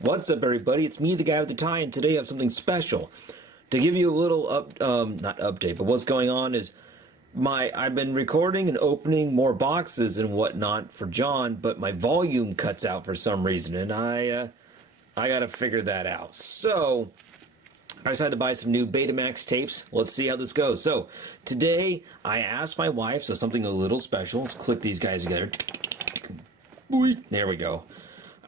What's up, everybody? It's me, the guy with the tie, and today I have something special. To give you a little not update, but what's going on is I've been recording and opening more boxes and whatnot for John, but my volume cuts out for some reason, and I gotta figure that out. So, I decided to buy some new Betamax tapes. Let's see how this goes. So, today, I asked my wife, so something a little special. Let's click these guys together. There we go.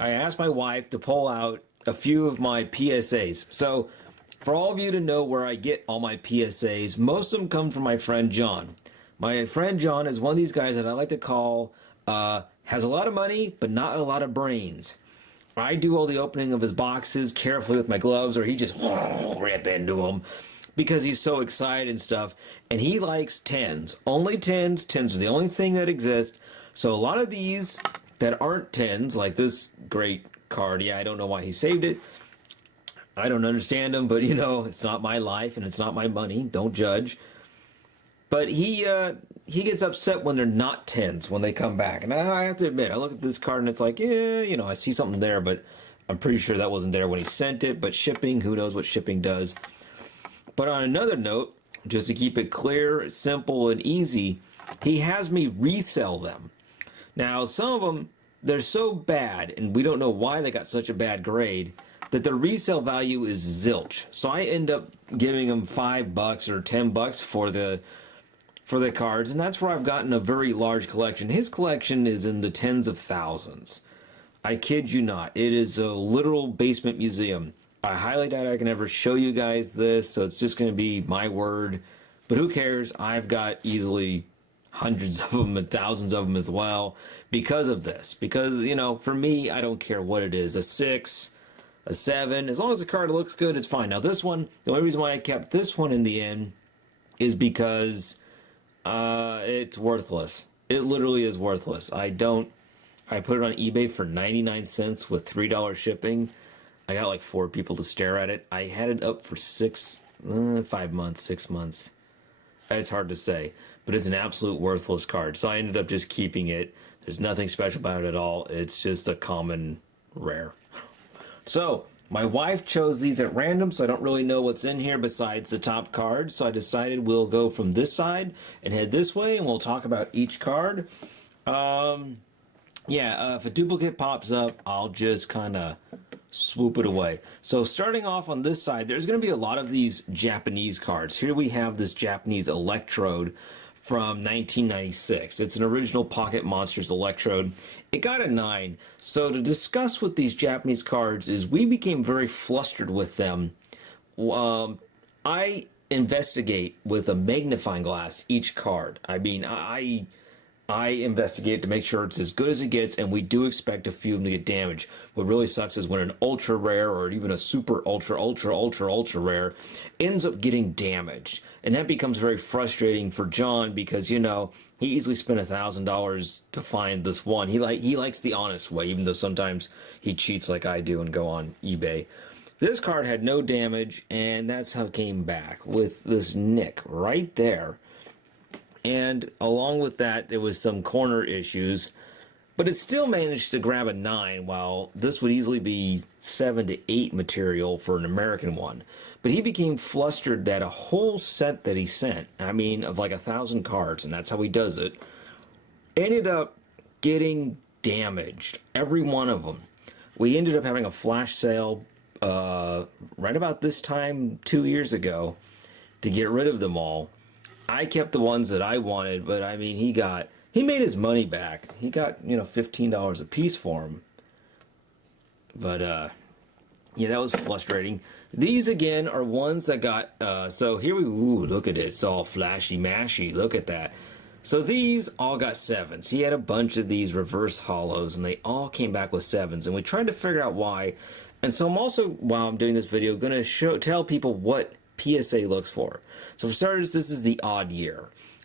I asked my wife to pull out a few of my PSAs. So, for all of you to know where I get all my PSAs, most of them come from my friend John. My friend John is one of these guys that I like to call, has a lot of money, but not a lot of brains. I do all the opening of his boxes carefully with my gloves, or he just rip into them because he's so excited and stuff. And he likes 10s. Only 10s. 10s are the only thing that exist. So a lot of these that aren't 10s, like this great card, yeah, I don't know why he saved it. I don't understand him, but you know, it's not my life and it's not my money. Don't judge. But he gets upset when they're not 10s when they come back. And I have to admit, I look at this card and it's like, yeah, you know, I see something there, but I'm pretty sure that wasn't there when he sent it. But shipping, who knows what shipping does. But on another note, just to keep it clear, simple, and easy, he has me resell them. Now, some of them, they're so bad, and we don't know why they got such a bad grade, that the resale value is zilch. So I end up giving them $5 or $10 for the cards, and that's where I've gotten a very large collection. His collection is in the tens of thousands. I kid you not. It is a literal basement museum. I highly doubt I can ever show you guys this, so it's just going to be my word. But who cares? I've got easily hundreds of them and thousands of them as well because of this. Because, you know, for me, I don't care what it is. A 6, a 7. As long as the card looks good, it's fine. Now this one, the only reason why I kept this one in the end is because it's worthless. It literally is worthless. I put it on eBay for 99 cents with $3 shipping. I got like 4 people to stare at it. I had it up for 5 months, 6 months. It's hard to say, but it's an absolute worthless card. So I ended up just keeping it. There's nothing special about it at all. It's just a common rare. So my wife chose these at random, so I don't really know what's in here besides the top card. So I decided we'll go from this side and head this way, and we'll talk about each card. If a duplicate pops up, I'll just kind of swoop it away. So starting off on this side, there's going to be a lot of these Japanese cards. Here we have this Japanese Electrode from 1996. It's an original Pocket Monsters Electrode. It got a 9. So to discuss with these Japanese cards is we became very flustered with them. I investigate with a magnifying glass each card. I mean, I investigate to make sure it's as good as it gets, and we do expect a few of them to get damaged. What really sucks is when an ultra rare or even a super ultra rare ends up getting damaged. And that becomes very frustrating for John because, you know, he easily spent $1,000 to find this one. He likes the honest way, even though sometimes he cheats like I do and go on eBay. This card had no damage, and that's how it came back, with this nick right there. And along with that, there was some corner issues, but it still managed to grab a 9, while this would easily be 7 to 8 material for an American one. But he became flustered that a whole set that he sent, I mean, of like 1,000 cards, and that's how he does it, ended up getting damaged, every one of them. We ended up having a flash sale right about this time 2 years ago to get rid of them all. I kept the ones that I wanted, but I mean, he made his money back. He got, you know, $15 a piece for them. But, yeah, that was frustrating. These, again, are ones that got, so here look at it. It's all flashy-mashy. Look at that. So these all got 7s. He had a bunch of these reverse hollows, and they all came back with 7s. And we tried to figure out why. And so I'm also, while I'm doing this video, going to tell people what PSA looks for. So for starters, this is the odd year.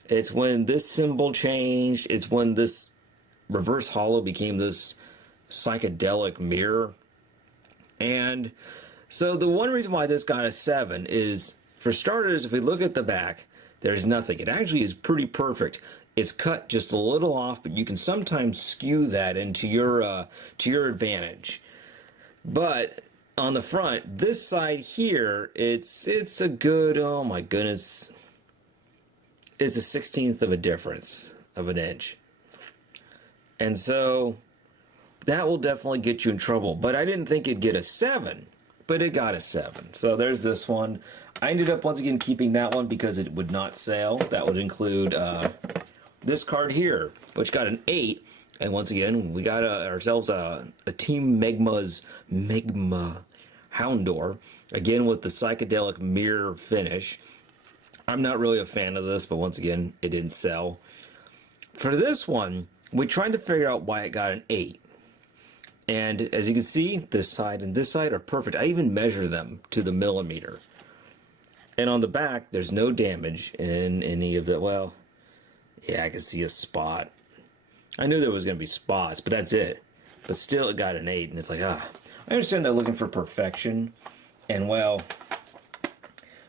It's when this symbol changed. It's when this reverse hollow became this psychedelic mirror. And so the one reason why this got a 7 is, for starters, if we look at the back, there's nothing. It actually is pretty perfect. It's cut just a little off, but you can sometimes skew that into your advantage. But on the front, this side here, it's a good, oh my goodness, it's a 16th of a difference of an inch. And so that will definitely get you in trouble. But I didn't think it'd get a 7, but it got a 7. So there's this one. I ended up once again keeping that one because it would not sell. That would include this card here, which got an 8. And once again, we got ourselves a Team Megma Houndor, again with the psychedelic mirror finish. I'm not really a fan of this, but once again, it didn't sell. For this one, we tried to figure out why it got an 8. And as you can see, this side and this side are perfect. I even measure them to the millimeter. And on the back, there's no damage in any of the, well, yeah, I can see a spot. I knew there was going to be spots, but that's it. But still, it got an 8, and it's like, I understand they're looking for perfection, and well,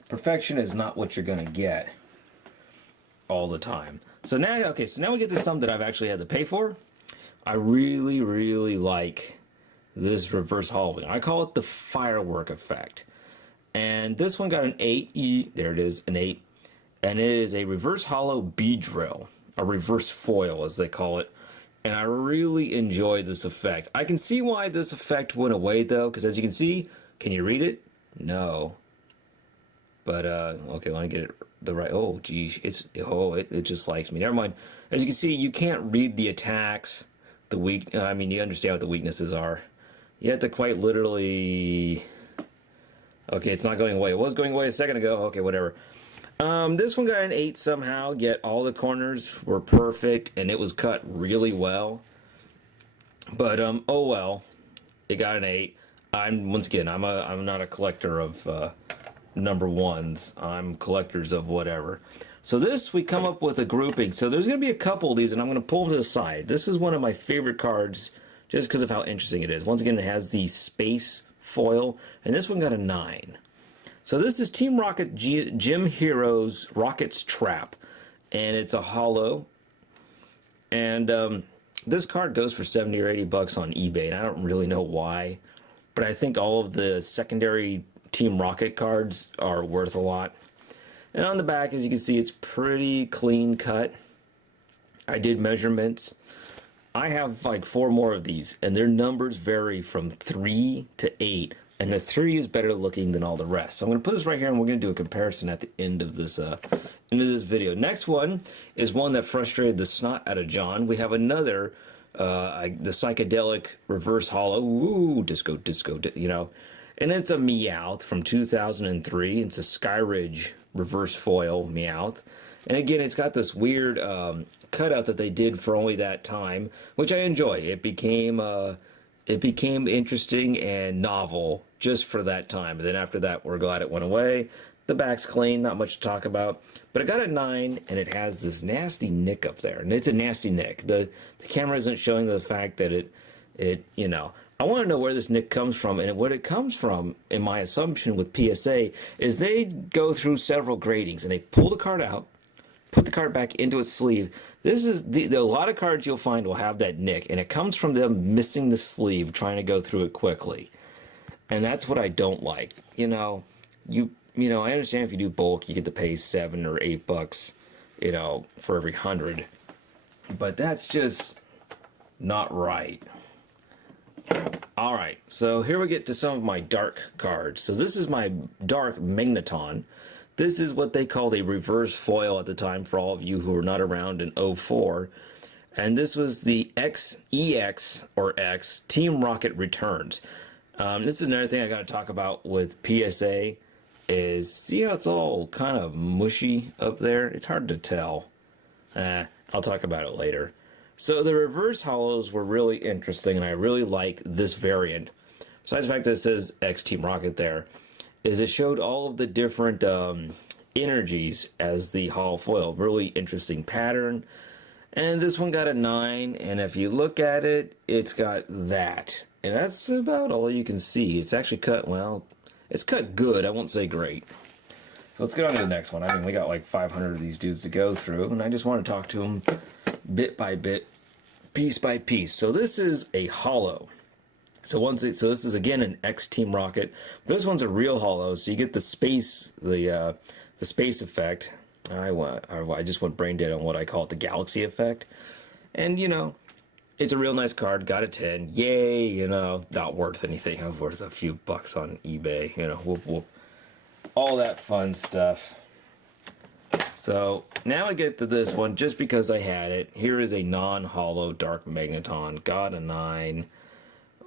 perfection is not what you're going to get all the time. So now, okay, so now we get to something that I've actually had to pay for. I really, really like this reverse hollowing. I call it the firework effect. And this one got an 8. There it is, an 8. And it is a reverse hollow bead drill, a reverse foil as they call it. And I really enjoy this effect. I can see why this effect went away though, because as you can see, can you read it? No. But okay, let me get it the right. Oh, geez, it just likes me. Never mind. As you can see, you can't read the attacks, the weak. I mean, you understand what the weaknesses are. You have to quite literally. Okay, it's not going away. It was going away a second ago. Okay, whatever. This one got an 8 somehow, yet all the corners were perfect, and it was cut really well. But, oh well, it got an 8. Once again, I'm not a collector of, number ones. I'm collectors of whatever. So this, we come up with a grouping. So there's going to be a couple of these, and I'm going to pull to the side. This is one of my favorite cards, just because of how interesting it is. Once again, it has the space foil, and this one got a 9. So this is Team Rocket Gym Heroes Rocket's Trap, and it's a hollow. And this card goes for 70 or 80 bucks on eBay, and I don't really know why, but I think all of the secondary Team Rocket cards are worth a lot. And on the back, as you can see, it's pretty clean cut. I did measurements. I have like 4 more of these, and their numbers vary from 3 to 8. And the 3 is better looking than all the rest. So I'm going to put this right here, and we're going to do a comparison at the end of this video. Next one is one that frustrated the snot out of John. We have another, the psychedelic reverse hollow. Ooh, disco, you know. And it's a Meowth from 2003. It's a Skyridge reverse foil Meowth. And again, it's got this weird cutout that they did for only that time, which I enjoy. It became interesting and novel just for that time. And then after that, we're glad it went away. The back's clean, not much to talk about. But it got a 9, and it has this nasty nick up there. And it's a nasty nick. The camera isn't showing the fact that it you know. I want to know where this nick comes from. And what it comes from, in my assumption with PSA, is they go through several gradings. And they pull the card out, put the card back into its sleeve. This is a lot of cards you'll find will have that nick, and it comes from them missing the sleeve, trying to go through it quickly. And that's what I don't like. You know, I understand if you do bulk, you get to pay $7 or $8, you know, for every 100. But that's just not right. All right, so here we get to some of my dark cards. So this is my dark Magneton. This is what they called a reverse foil at the time for all of you who were not around in 04. And this was the EX Team Rocket Returns. This is another thing I got to talk about with PSA is see how it's all kind of mushy up there? It's hard to tell. I'll talk about it later. So the reverse hollows were really interesting, and I really like this variant. Besides the fact that it says X Team Rocket there, is it showed all of the different energies as the hollow foil. Really interesting pattern. And this one got a 9, and if you look at it, it's got that. And that's about all you can see. It's actually cut, well, it's cut good. I won't say great. So let's get on to the next one. I mean, we got like 500 of these dudes to go through, and I just want to talk to them bit by bit, piece by piece. So this is a hollow. So this is again an X Team Rocket. This one's a real hollow, so you get the space effect. I just went brain dead on what I call it, the galaxy effect. And it's a real nice card. Got a 10. Yay! Not worth anything. I'm worth a few bucks on eBay. Whoop whoop. All that fun stuff. So now I get to this one just because I had it. Here is a non-hollow Dark Magneton. Got a 9.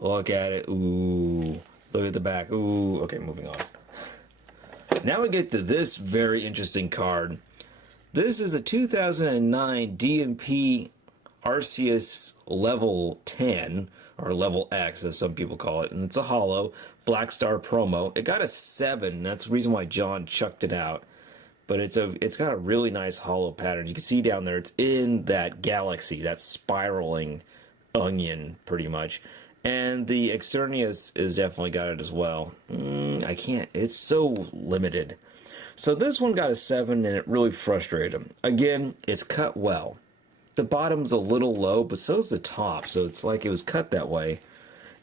Look at it. Ooh. Look at the back. Ooh. Okay, moving on. Now we get to this very interesting card. This is a 2009 DMP Arceus level 10, or level X as some people call it, and it's a hollow Black Star promo. It got a 7. That's the reason why John chucked it out. But it's got a really nice hollow pattern. You can see down there, it's in that galaxy, that spiraling onion, pretty much. And the Xerneas is definitely got it as well. I can't, it's so limited. So this one got a 7, and it really frustrated him. Again, it's cut well. The bottom's a little low, but so's the top, so it's like it was cut that way.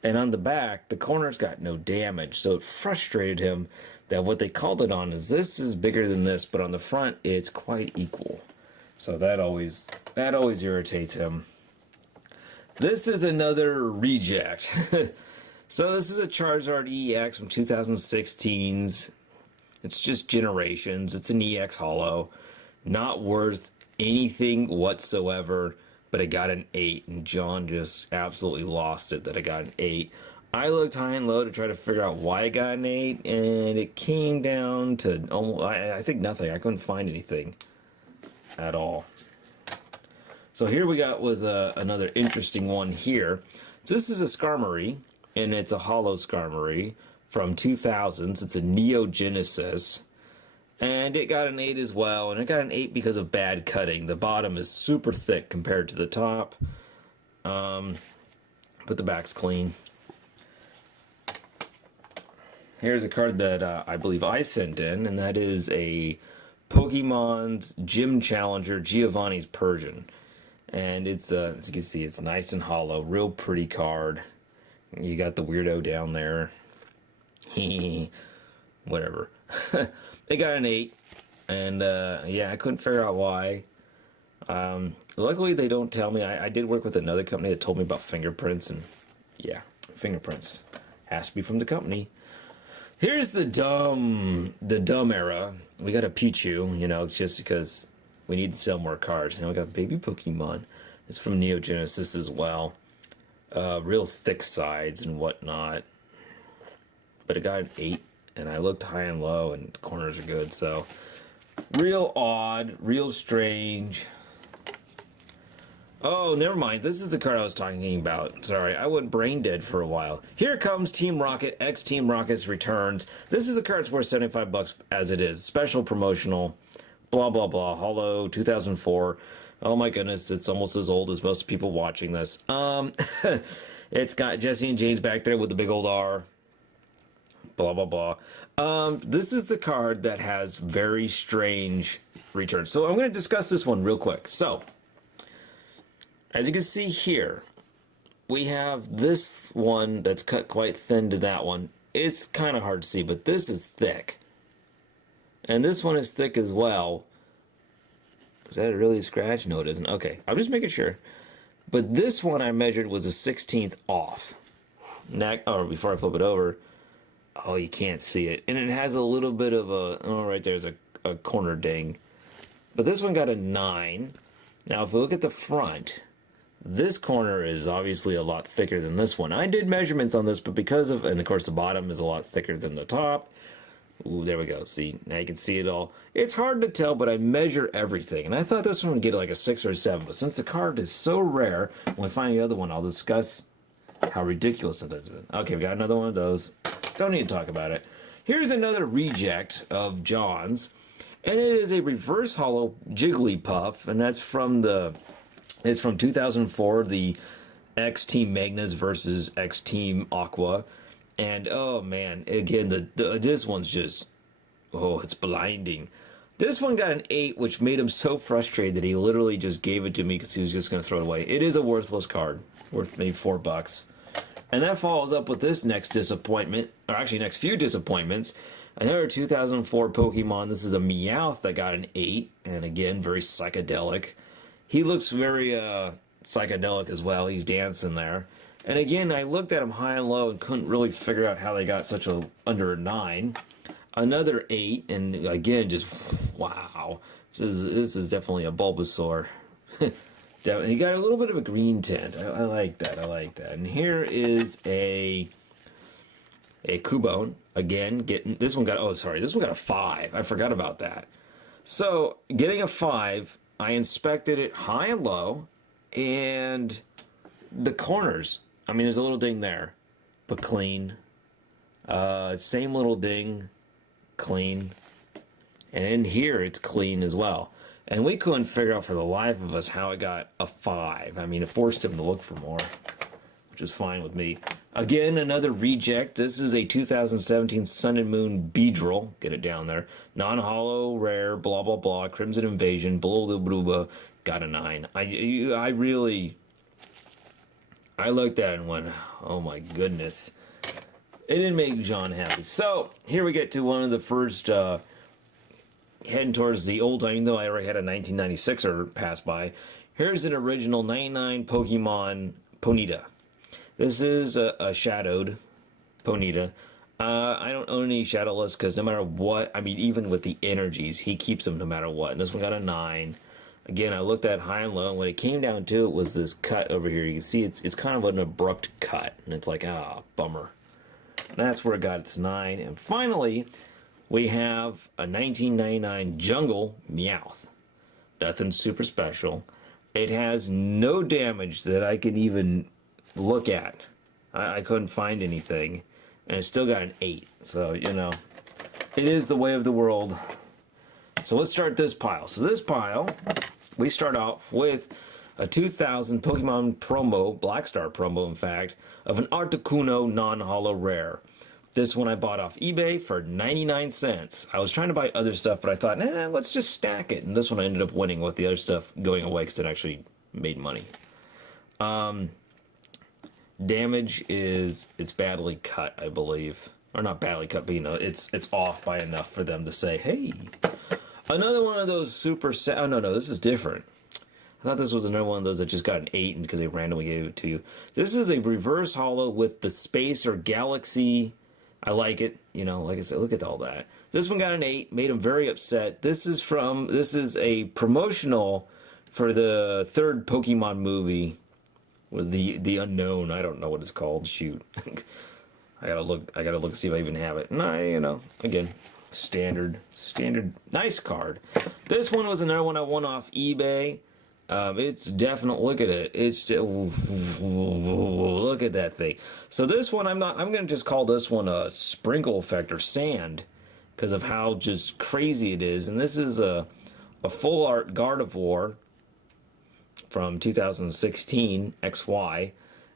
And on the back, the corner's got no damage, so it frustrated him that what they called it on is this is bigger than this, but on the front, it's quite equal. So that always irritates him. This is another reject. So this is a Charizard EX from 2016's. It's just Generations. It's an EX hollow. Not worth anything whatsoever, but it got an 8, and John just absolutely lost it that I got an 8. I looked high and low to try to figure out why I got an 8, and it came down to almost, I think nothing. I couldn't find anything at all. So here we got with another interesting one here. So this is a Skarmory, and it's a hollow Skarmory from 2000s. It's a Neo Genesis, and it got an 8 as well, and it got an 8 because of bad cutting. The bottom is super thick compared to the top, but the back's clean. Here's a card that I believe I sent in, and that is a Pokemon's Gym Challenger Giovanni's Persian. And it's, as you can see, it's nice and hollow. Real pretty card. You got the weirdo down there. Whatever. They got an 8. And, yeah, I couldn't figure out why. Luckily, they don't tell me. I did work with another company that told me about fingerprints. And, yeah, fingerprints. Has to be from the company. Here's the dumb era. We got a Pichu, just because we need to sell more cards. Now we got Baby Pokemon. It's from Neo Genesis as well. Real thick sides and whatnot. But it got an 8, and I looked high and low, and the corners are good. So, real odd, real strange. Oh, never mind. This is the card I was talking about. Sorry, I went brain dead for a while. Here comes Team Rocket. X Team Rocket's returns. This is a card that's worth 75 bucks as it is. Special promotional. Blah, blah, blah. Hollow, 2004. Oh my goodness, it's almost as old as most people watching this. It's got Jesse and James back there with the big old R. Blah, blah, blah. This is the card that has very strange returns. So I'm going to discuss this one real quick. So, as you can see here, we have this one that's cut quite thin to that one. It's kind of hard to see, but this is thick. And this one is thick as well. Is that really a scratch? No, it isn't. Okay, I'm just making sure. But this one I measured was a 16th off. Before I flip it over. Oh, you can't see it. And it has a little bit of right there's a corner ding. But this one got a 9. Now, if we look at the front, this corner is obviously a lot thicker than this one. I did measurements on this, but and of course the bottom is a lot thicker than the top. Ooh, there we go. See, now you can see it all. It's hard to tell, but I measure everything. And I thought this one would get like a 6 or a 7. But since the card is so rare, when I find the other one, I'll discuss how ridiculous it is. Okay, we got another one of those. Don't need to talk about it. Here's another reject of John's. And it is a reverse hollow Jigglypuff. And that's it's from 2004, the X Team Magnas versus X Team Aqua. And, oh, man, again, this one's just, it's blinding. This one got an 8, which made him so frustrated that he literally just gave it to me because he was just going to throw it away. It is a worthless card, worth maybe $4. And that follows up with this next disappointment, or actually next few disappointments. Another 2004 Pokemon. This is a Meowth that got an 8, and again, very psychedelic. He looks very psychedelic as well. He's dancing there. And again, I looked at him high and low and couldn't really figure out how they got such a under a 9. Another 8, and again, just wow. This is definitely a Bulbasaur. And he got a little bit of a green tint. I like that. I like that. And here is a Cubone. Again, getting this one got. Oh, sorry, this one got a 5. I forgot about that. So getting a 5, I inspected it high and low, and the corners. I mean, there's a little ding there, but clean. Same little ding, clean. And in here, it's clean as well. And we couldn't figure out for the life of us how it got a 5. I mean, it forced him to look for more, which is fine with me. Again, another reject. This is a 2017 Sun and Moon Beedrill. Get it down there. Non-hollow, rare, blah, blah, blah. Crimson Invasion, blah, blah, blah, blah. Got a 9. I looked at it and went, oh my goodness. It didn't make John happy. So, here we get to one of the first... heading towards the old time, even though I already had a 1996er pass by. Here's an original 99 Pokemon Ponyta. This is a shadowed Ponyta. I don't own any shadowless because no matter what, I mean, even with the energies, he keeps them no matter what. And this one got a 9. Again, I looked at high and low, and when it came down to it was this cut over here. You can see it's kind of an abrupt cut, and it's like, bummer. And that's where it got its 9. And finally, we have a 1999 Jungle Meowth. Nothing super special. It has no damage that I can even look at. I couldn't find anything. And it still got an 8. So, you know, it is the way of the world. So let's start this pile. So this pile, we start off with a 2000 Pokemon promo, Black Star promo in fact, of an Articuno non-holo rare. This one I bought off eBay for 99 cents. I was trying to buy other stuff, but I thought, let's just stack it. And this one I ended up winning with the other stuff going away because it actually made money. Damage is, it's badly cut, I believe. Or not badly cut, but you know, it's off by enough for them to say, hey. Another one of those super... Oh, no, this is different. I thought this was another one of those that just got an 8 because they randomly gave it to you. This is a reverse holo with the space or galaxy... I like it, you know, like I said, look at all that. This one got an 8, made him very upset. This is a promotional for the third Pokemon movie with the unknown. I don't know what it's called. Shoot. I gotta look to see if I even have it. No, you know, again, standard, nice card. This one was another one I won off eBay. It's definitely, look at it. It's look at that thing. So this one, I'm gonna just call this one a sprinkle effect or sand because of how just crazy it is. And this is a full art Gardevoir from 2016 XY.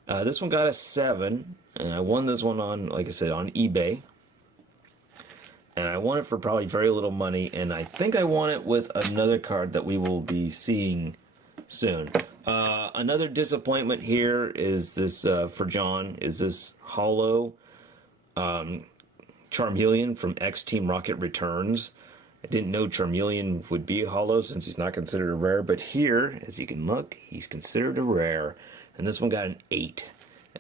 This one got a 7, and I won this one on, like I said, on eBay. And I won it for probably very little money, and I think I won it with another card that we will be seeing soon. Another disappointment here is this, for John, is this holo Charmeleon from X Team Rocket Returns. I didn't know Charmeleon would be a holo since he's not considered a rare, but here, as you can look, he's considered a rare. And this one got an 8.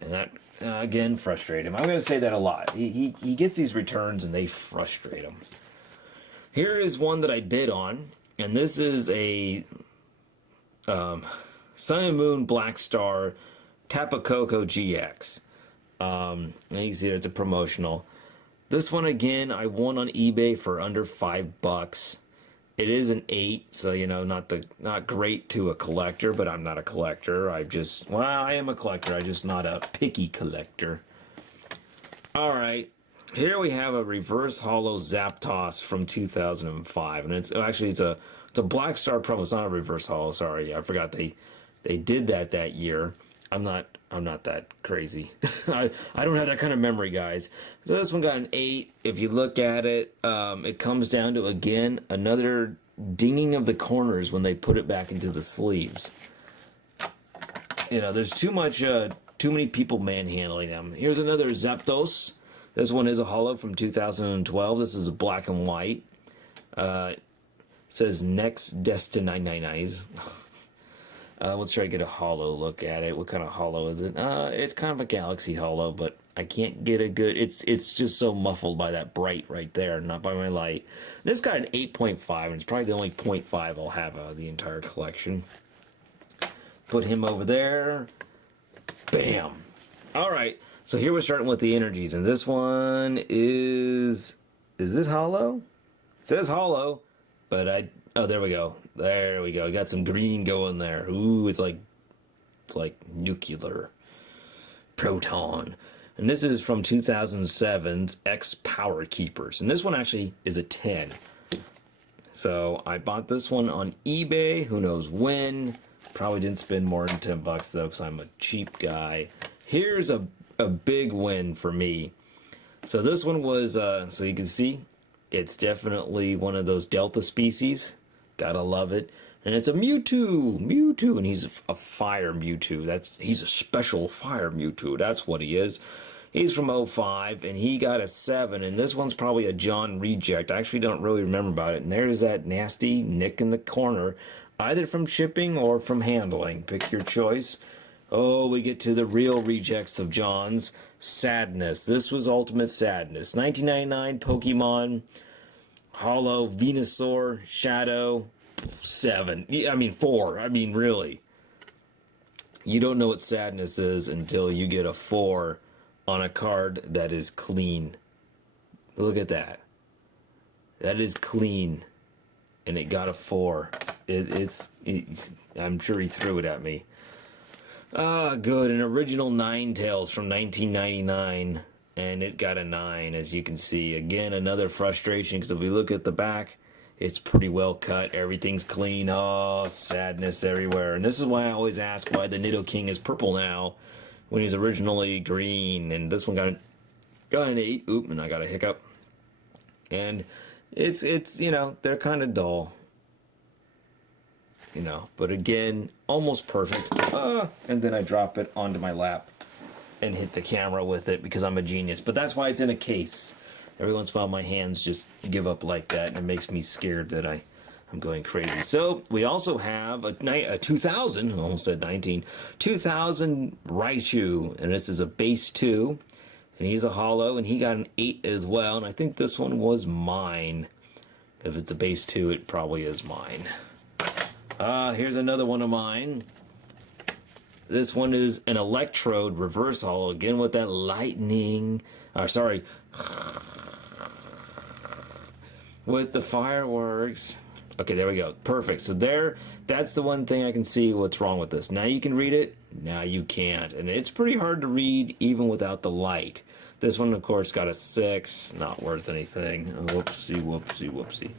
And that, again, frustrated him. I'm going to say that a lot. He gets these returns and they frustrate him. Here is one that I bid on, and this is a Sun and Moon Black Star Tapu Koko GX. And you can see it's a promotional. This one again, I won on eBay for under $5. It is an 8, so you know, not great to a collector, but I'm not a collector. I am a collector. I'm just not a picky collector. All right, here we have a reverse holo Zapdos from 2005, and it's a Black Star promo. It's not a reverse holo. Sorry, I forgot they did that year. I'm not that crazy. I don't have that kind of memory, guys. So this one got an 8. If you look at it, it comes down to, again, another dinging of the corners when they put it back into the sleeves. You know, there's too much too many people manhandling them. Here's another Zapdos. This one is a holo from 2012. This is a black and white. Says next Destininize. Let's try to get a holo look at it. What kind of holo is it? It's kind of a Galaxy holo, but I can't get a good... It's just so muffled by that bright right there, not by my light. This got an 8.5, and it's probably the only 0.5 I'll have out of the entire collection. Put him over there. Bam! Alright, so here we're starting with the energies, and this one is... Is it holo? It says holo, but oh, there we go. There we go. Got some green going there. Ooh, it's like nuclear. Proton. And this is from 2007's X Power Keepers. And this one actually is a 10. So I bought this one on eBay. Who knows when. Probably didn't spend more than 10 bucks though, because I'm a cheap guy. Here's a big win for me. So this one was, so you can see, it's definitely one of those Delta species. Gotta love it. And it's a Mewtwo, and he's a fire Mewtwo. He's a special fire Mewtwo. That's what he is. He's from '05, and he got a 7, and this one's probably a John reject. I actually don't really remember about it. And there's that nasty nick in the corner, either from shipping or from handling. Pick your choice. Oh, we get to the real rejects of John's. Sadness. This was Ultimate Sadness. 1999 Pokemon Holo Venusaur Shadow 7. I mean 4. I mean really. You don't know what sadness is until you get a 4 on a card that is clean. Look at that. That is clean. And it got a 4. I'm sure he threw it at me. Ah, good. An original Ninetales from 1999. And it got a 9, as you can see. Again, another frustration, because if we look at the back, it's pretty well cut. Everything's clean. Oh, sadness everywhere. And this is why I always ask why the Nidoking is purple now, when he's originally green. And this one got an 8. Oop, and I got a hiccup. And it's you know, they're kind of dull. You know, but again, almost perfect. And then I drop it onto my lap and hit the camera with it because I'm a genius. But that's why it's in a case. Every once in a while my hands just give up like that, and it makes me scared that I'm going crazy. So we also have a 2000, I almost said 19, 2000 Raichu, and this is a base 2, and he's a holo, and he got an 8 as well, and I think this one was mine. If it's a base 2, it probably is mine. Here's another one of mine. This one is an Electrode reverse holo, again with that lightning, with the fireworks. Okay, there we go. Perfect. So that's the one thing I can see what's wrong with this. Now you can read it. Now you can't. And it's pretty hard to read even without the light. This one, of course, got a 6. Not worth anything. Oh, whoopsie, whoopsie, whoopsie.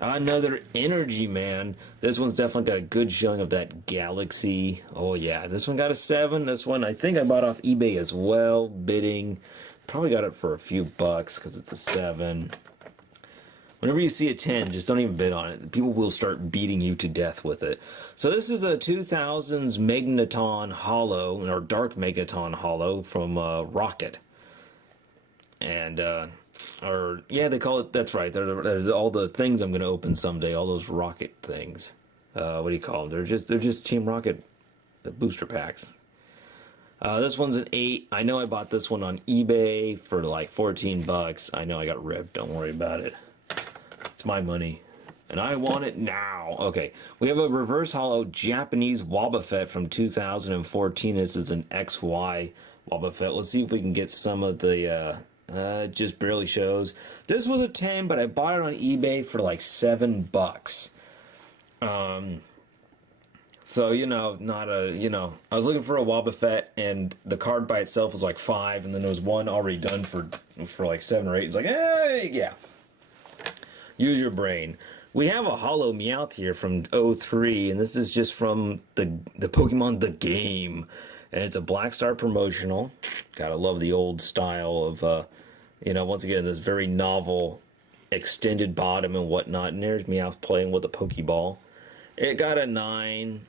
Another energy, man. This one's definitely got a good showing of that Galaxy. Oh, yeah. This one got a 7. This one, I think I bought off eBay as well. Bidding. Probably got it for a few bucks because it's a 7. Whenever you see a 10, just don't even bid on it. People will start beating you to death with it. So this is a 2000s Magneton Holo, or Dark Magneton Holo from Rocket. And, yeah, they call it, that's right. There's all the things I'm going to open someday, all those Rocket things. What do you call them? They're just Team Rocket booster packs. This one's an 8. I know I bought this one on eBay for like 14 bucks. I know I got ripped. Don't worry about it. It's my money, and I want it now. Okay, we have a reverse holo Japanese Wobbuffet from 2014. This is an XY Wobbuffet. Let's see if we can get some of the, just barely shows. This was a 10, but I bought it on eBay for like 7 bucks. So, you know, I was looking for a Wobbuffet, and the card by itself was like 5, and then there was one already done for like 7 or 8. It's like, hey, yeah. Use your brain. We have a holo Meowth here from 03, and this is just from the Pokemon The Game. And it's a Black Star promotional. Gotta love the old style of, once again, this very novel extended bottom and whatnot. And there's Meowth playing with a Pokeball. It got a 9.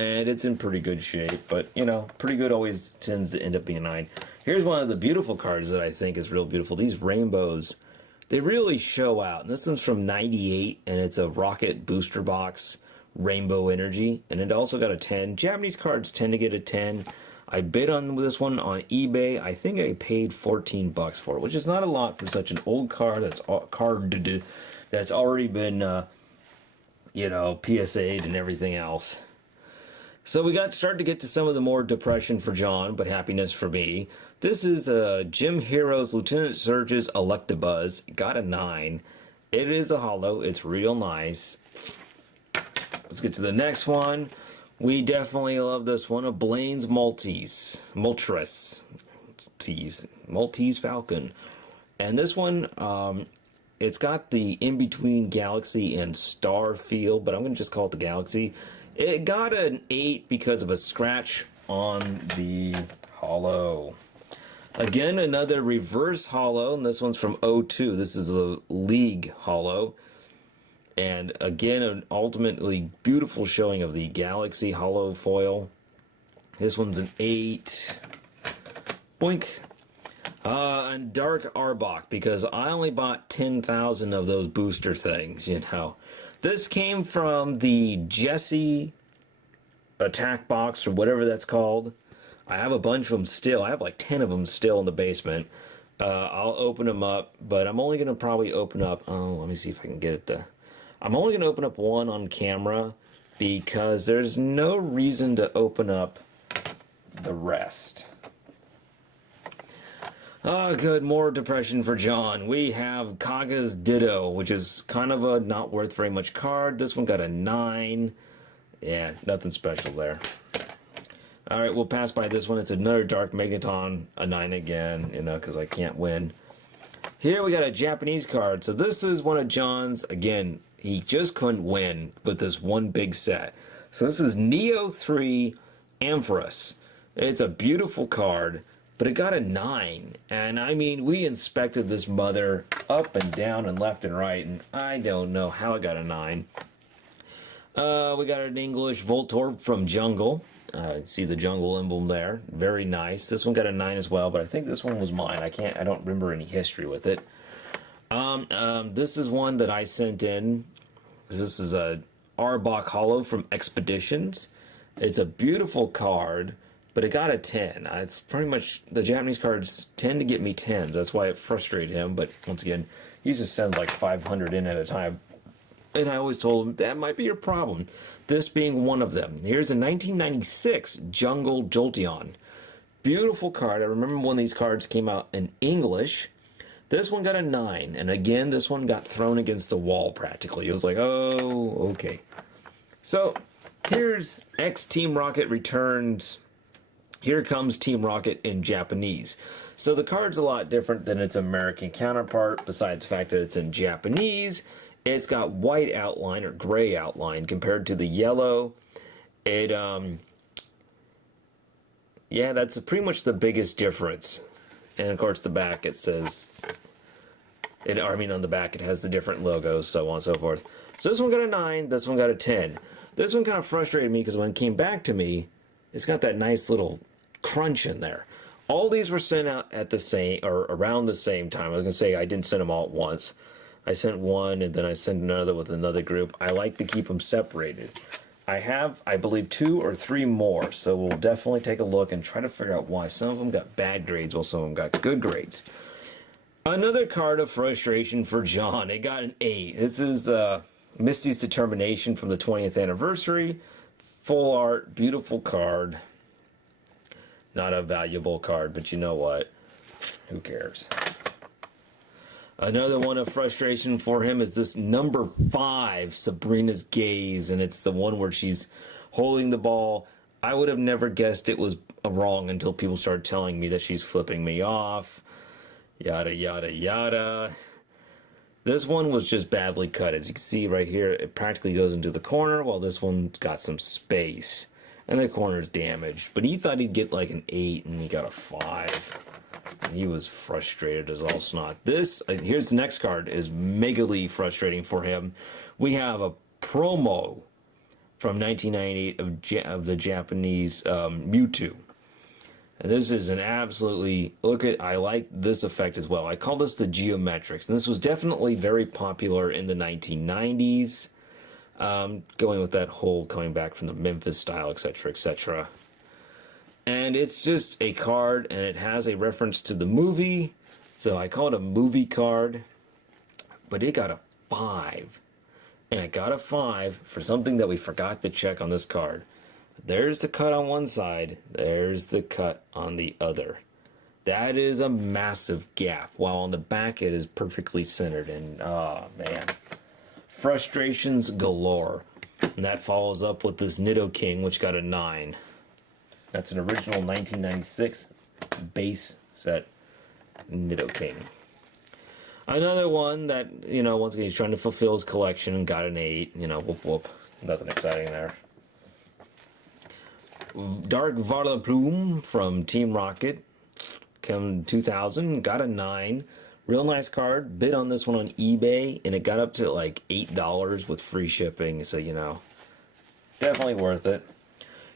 and it's in pretty good shape, but, you know, pretty good always tends to end up being a 9. Here's one of the beautiful cards that I think is real beautiful. These rainbows, they really show out. And this one's from 98, and it's a Rocket Booster Box Rainbow Energy, and it also got a 10. Japanese cards tend to get a 10. I bid on this one on eBay. I think I paid $14 for it, which is not a lot for such an old card that's already been, you know, PSA'd and everything else. So we got started to get to some of the more depression for John, but happiness for me. This is Gym Heroes Lieutenant Surge's Electabuzz. Got a 9. It is a holo. It's real nice. Let's get to the next one. We definitely love this one. A Blaine's Maltese Falcon. And this one, it's got the in-between Galaxy and Star feel, but I'm going to just call it the Galaxy. It got an 8 because of a scratch on the holo. Again, another reverse holo, and this one's from 02. This is a League holo. And again, an ultimately beautiful showing of the Galaxy holo foil. This one's an 8. Boink. And Dark Arbok, because I only bought 10,000 of those booster things, you know. This came from the Jesse attack box, or whatever that's called. I have a bunch of them still. I have like 10 of them still in the basement. I'll open them up, but I'm only going to probably open up... Oh, let me see if I can get it to... I'm only going to open up one on camera because there's no reason to open up the rest. Oh, good. More depression for John. We have Kaga's Ditto, which is kind of a not worth very much card. This one got a 9. Yeah, nothing special there. All right, we'll pass by this one. It's another Dark Megaton, a 9 again, you know, because I can't win. Here we got a Japanese card. So this is one of John's, again, he just couldn't win with this one big set. So this is Neo 3 Ampharos. It's a beautiful card, but it got a 9. And I mean, we inspected this mother up and down and left and right, and I don't know how it got a 9. We got an English Voltorb from Jungle. See the jungle emblem there. Very nice. This one got a 9 as well, but I think this one was mine. I don't remember any history with it. This is one that I sent in. This is a Arbok Holo from Expeditions. It's a beautiful card, but it got a 10. It's pretty much, the Japanese cards tend to get me 10s. That's why it frustrated him, but once again, he used to send like 500 in at a time. And I always told him, that might be your problem. This being one of them. Here's a 1996 Jungle Jolteon. Beautiful card. I remember when these cards came out in English. This one got a 9, and again, this one got thrown against the wall practically. It was like, oh, okay. So, here's X Team Rocket returned. Here comes Team Rocket in Japanese. So the card's a lot different than its American counterpart, besides the fact that it's in Japanese. It's got white outline, or gray outline, compared to the yellow. It, yeah, that's pretty much the biggest difference. And of course, the back, it says... on the back, it has the different logos, so on and so forth. So this one got a 9, this one got a 10. This one kind of frustrated me, because when it came back to me, it's got that nice little crunch in there. All these were sent out at the same, or around the same time. I was going to say, I didn't send them all at once. I sent one, and then I sent another with another group. I like to keep them separated. I have, I believe, 2 or 3 more, so we'll definitely take a look and try to figure out why. Some of them got bad grades, while some of them got good grades. Another card of frustration for John. It got an 8. This is Misty's Determination from the 20th anniversary. Full art, beautiful card. Not a valuable card, but you know what? Who cares? Another one of frustration for him is this number 5, Sabrina's Gaze, and it's the one where she's holding the ball. I would have never guessed it was wrong until people started telling me that she's flipping me off. Yada, yada, yada. This one was just badly cut. As you can see right here, it practically goes into the corner, while this one's got some space. And the corner's damaged. But he thought he'd get like an 8, and he got a 5. And he was frustrated as all snot. This, here's the next card, is megally frustrating for him. We have a promo from 1998 of the Japanese Mewtwo. And this is an absolutely, I like this effect as well. I call this the Geometrics. And this was definitely very popular in the 1990s. Going with that whole coming back from the Memphis style, etc., etc. And it's just a card, and it has a reference to the movie. So I call it a movie card. But it got a 5. And it got a 5 for something that we forgot to check on this card. There's the cut on one side. There's the cut on the other. That is a massive gap. While on the back it is perfectly centered. And, oh, man. Frustrations galore. And that follows up with this Nidoking, which got a 9. That's an original 1996 base set Nidoking. Another one that, once again, he's trying to fulfill his collection and got an 8. Whoop whoop. Nothing exciting there. Dark Varlaplume from Team Rocket, come 2000, got a 9. Real nice card. Bid on this one on eBay, and it got up to like $8 with free shipping, so definitely worth it.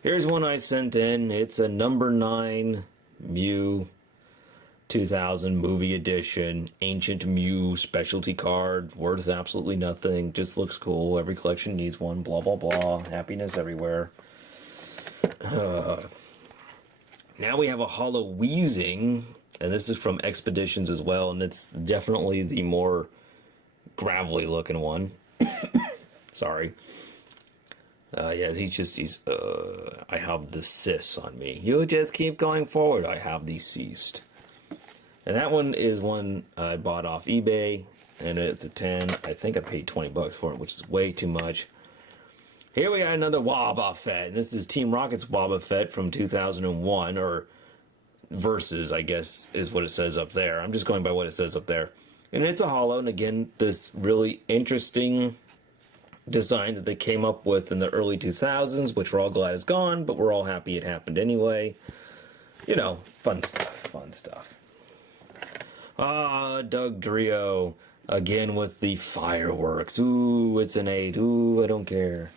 Here's one I sent in. It's a number 9 Mew 2000 movie edition, Ancient Mew specialty card, worth absolutely nothing, just looks cool. Every collection needs one, blah blah blah, happiness everywhere. Now we have a Hollow Weezing, and this is from Expeditions as well, and it's definitely the more gravelly looking one. Sorry. Yeah, I have the cysts on me. You just keep going forward. I have these ceased. And that one is one I bought off eBay, and it's a 10. I think I paid $20 for it, which is way too much. Here we got another Wobbuffet, and this is Team Rocket's Wobbuffet from 2001, or Versus, I guess, is what it says up there. I'm just going by what it says up there. And it's a hollow, and again, this really interesting design that they came up with in the early 2000s, which we're all glad is gone, but we're all happy it happened anyway. Fun stuff. Doug Drio. Again with the fireworks. Ooh, it's an 8. Ooh, I don't care.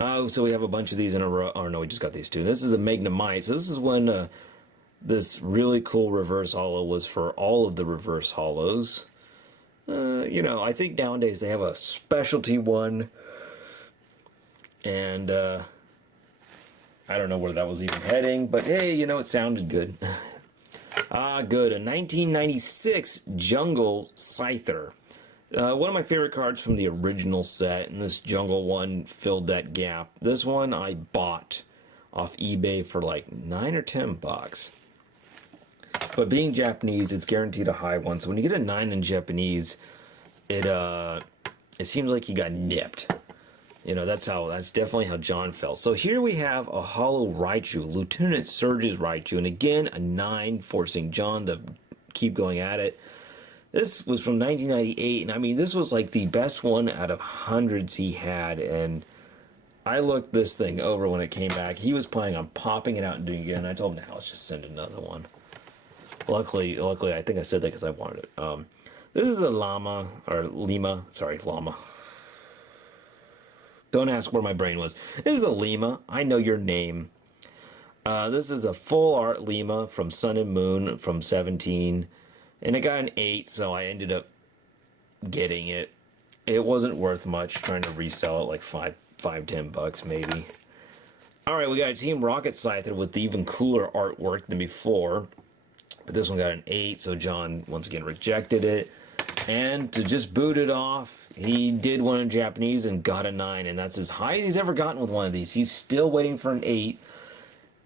Oh, so we have a bunch of these in a row. Oh, no, we just got these 2. This is a Magnemite. So this is when this really cool reverse hollow was for all of the reverse hollows. I think nowadays they have a specialty one. And I don't know where that was even heading. But hey, it sounded good. Good. A 1996 Jungle Scyther. One of my favorite cards from the original set, and this Jungle one filled that gap. This one I bought off eBay for like $9 or $10. But being Japanese, it's guaranteed a high one. So when you get a 9 in Japanese, it seems like you got nipped. That's definitely how John felt. So here we have a Hollow Raichu, Lieutenant Surge's Raichu, and again, a 9, forcing John to keep going at it. This was from 1998, and this was like the best one out of hundreds he had, and I looked this thing over when it came back. He was planning on popping it out and doing it again. I told him, now let's just send another one. Luckily, I think I said that because I wanted it. This is a Llama. Don't ask where my brain was. This is a Lima. I know your name. This is a full art Lima from Sun and Moon from 17. And it got an 8, so I ended up getting it. It wasn't worth much, trying to resell it like $5-10 maybe. Alright, we got a Team Rocket Scyther with the even cooler artwork than before. But this one got an 8, so John once again rejected it. And to just boot it off, he did one in Japanese and got a 9, and that's as high as he's ever gotten with one of these. He's still waiting for an 8.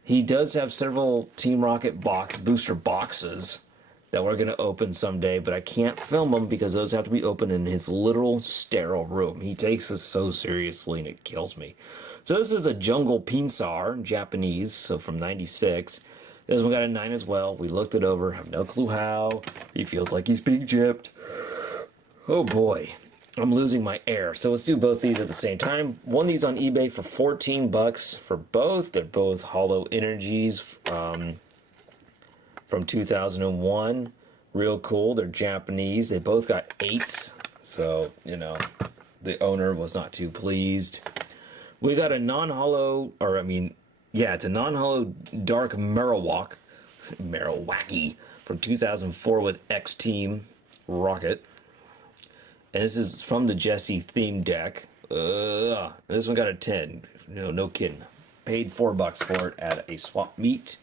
He does have several Team Rocket booster boxes that we're going to open someday, but I can't film them because those have to be opened in his literal sterile room. He takes us so seriously, and it kills me. So this is a Jungle Pinsar, Japanese, so from 96. This one got a 9 as well. We looked it over, have no clue how. He feels like he's being gypped. Oh boy. I'm losing my air. So let's do both these at the same time. Won these on eBay for $14 for both. They're both Hollow Energies from 2001. Real cool. They're Japanese. They both got 8s. So, the owner was not too pleased. We got a non-hollow, or I mean, yeah, it's a non-hollow Dark Marowak, Marowaki from 2004 with X Team Rocket. And this is from the Jesse theme deck. This one got a 10. No kidding. Paid $4 for it at a swap meet.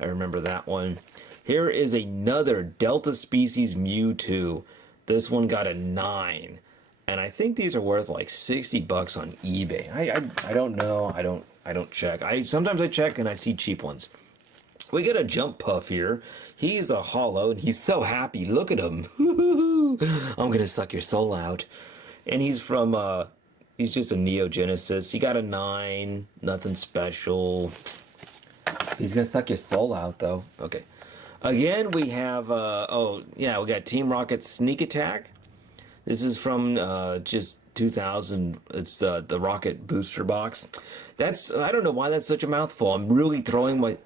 I remember that one. Here is another Delta Species Mewtwo. This one got a 9. And I think these are worth like $60 on eBay. I don't know. I don't check. Sometimes I check and I see cheap ones. We get a Jump Puff here. He's a hollow and he's so happy. Look at him. I'm gonna suck your soul out. And he's from he's just a Neo Genesis. He got a 9. Nothing special. He's gonna suck your soul out though. Okay. Again, we have we got Team Rocket Sneak Attack. This is from just 2000. It's the Rocket Booster Box. I don't know why that's such a mouthful. I'm really throwing